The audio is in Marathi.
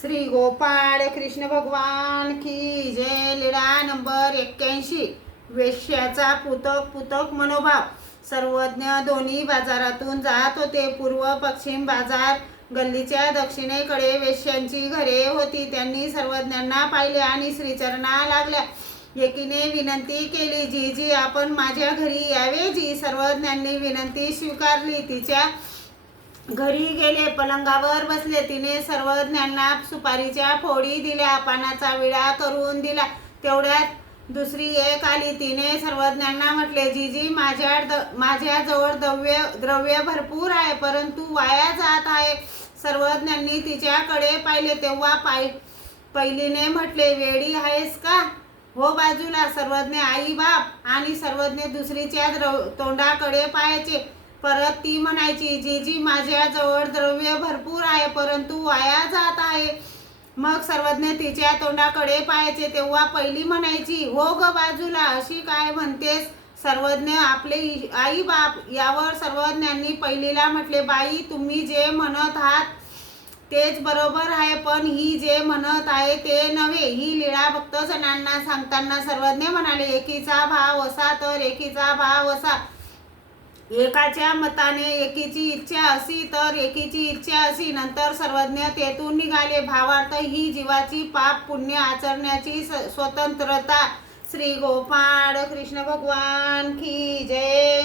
श्री गोपाळ कृष्ण भगवान की जय लीळा नंबर एक्क्याऐंशी. वेश्याचा पुतक पुतक मनोभाव. सर्वज्ञ दोन्ही बाजारातून जात होते. पूर्व पश्चिम बाजार गल्लीच्या दक्षिणेकडे वेश्यांची घरे होती. त्यांनी सर्वज्ञांना पाहिले आणि श्रीचरणा लागल्या. एकीने विनंती केली जी जी आपण माझ्या घरी यावे. जी सर्वज्ञांनी विनंती स्वीकारली तिच्या घरी गेले पलंगावर बसले. तिने सर्वज्ञांना सुपारीच्या फोडी दिल्या पानाचा विडा करून दिला. तेवढ्यात दुसरी एक आली. तिने सर्वज्ञांना म्हटले जीजी माझ्या द माझ्याजवळ द्रव्य द्रव्य भरपूर आहे परंतु वाया जात आहे. सर्वज्ञांनी तिच्याकडे पाहिले. तेव्हा पाय पहिलीने म्हटले वेडी आहेस का? हो बाजूला. सर्वज्ञ आई बाप. आणि सर्वज्ञ दुसरीच्या द्रव तोंडाकडे पाहायचे. परत ती म्हणायची जी जी माझ्याजवळ द्रव्य भरपूर आहे परंतु वाया जात आहे. मग सर्वज्ञ तिच्या तोंडाकडे पाहायचे तेव्हा पहिली म्हणायची हो ग बाजूला अशी काय म्हणतेस? सर्वज्ञ आपले आई बाप यावर सर्वज्ञांनी पहिलीला म्हटले बाई तुम्ही जे म्हणत आहात तेच बरोबर आहे पण ही जे म्हणत आहे ते नव्हे. ही लीळा भक्तजनांना सांगताना सर्वज्ञ म्हणाले एकीचा भाव असा तर एकीचा भाव असा. एकाच्या मताने एकीची इच्छा अशी तर एकीची इच्छा अशी. नंतर सर्वज्ञ तेथून निघाले. भावार्थ ही जीवाची पाप पुण्य आचरण्याची स- स्वतंत्रता. श्री गोपाळ कृष्ण भगवान की जय.